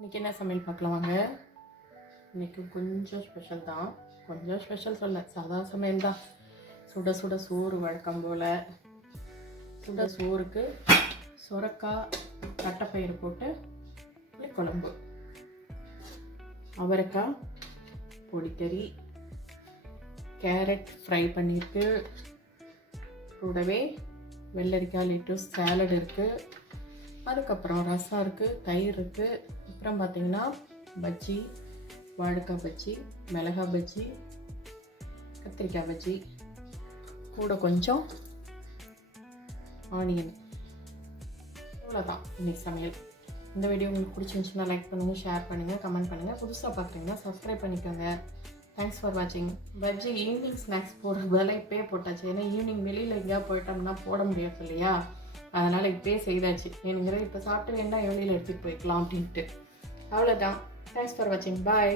இன்றைக்கி என்ன சமையல் பார்க்கலாம் வாங்க. இன்றைக்கி கொஞ்சம் ஸ்பெஷல் தான். கொஞ்சம் ஸ்பெஷல் சொல்ல, சாதா சமையல் தான். சுட சுட சோறு வழக்கம் போல். சுட சோறுக்கு சுரக்காய் தட்டைப்பயிறு போட்டு புளிக்குழம்பு, அவரைக்காய் பொடிக்கறி, கேரட் ஃப்ரை பண்ணியிருக்கு, கூடவே வெள்ளரிக்காய் லிட்டூஸ் சாலட் இருக்குது, அதுக்கப்புறம் ரசம் இருக்குது, தயிர் இருக்குது, அப்புறம் பார்த்திங்கன்னா பஜ்ஜி, வாழைக்காய் பஜ்ஜி, மிளகாய் பஜ்ஜி, கத்திரிக்காய் பஜ்ஜி, கூட கொஞ்சம் ஆனியன். இவ்வளோதான் இன்னைக்கு சமையல். இந்த வீடியோ உங்களுக்கு பிடிச்சிருந்துச்சுன்னா லைக் பண்ணுங்கள், ஷேர் பண்ணுங்கள், கமெண்ட் பண்ணுங்கள். புதுசாக பார்க்குறீங்கன்னா சப்ஸ்கிரைப் பண்ணிக்கோங்க. தேங்க்ஸ் ஃபார் வாட்சிங். பஜ்ஜி ஈவினிங் ஸ்நாக்ஸ் போடுறதால இப்போயே போட்டாச்சு. ஏன்னா ஈவினிங் வெளியில் எங்கேயா போயிட்டோம்னா போட முடியாது இல்லையா, அதனால் இப்போயே செய்தாச்சு. வேணுங்கிற இப்போ சாப்பிட்டு வேண்டாம் வெளியில் எடுத்துகிட்டு போய்க்கலாம் அப்படின்ட்டு. அவ்வளோதான். தேங்க்ஸ் ஃபார் வாட்சிங். பாய்.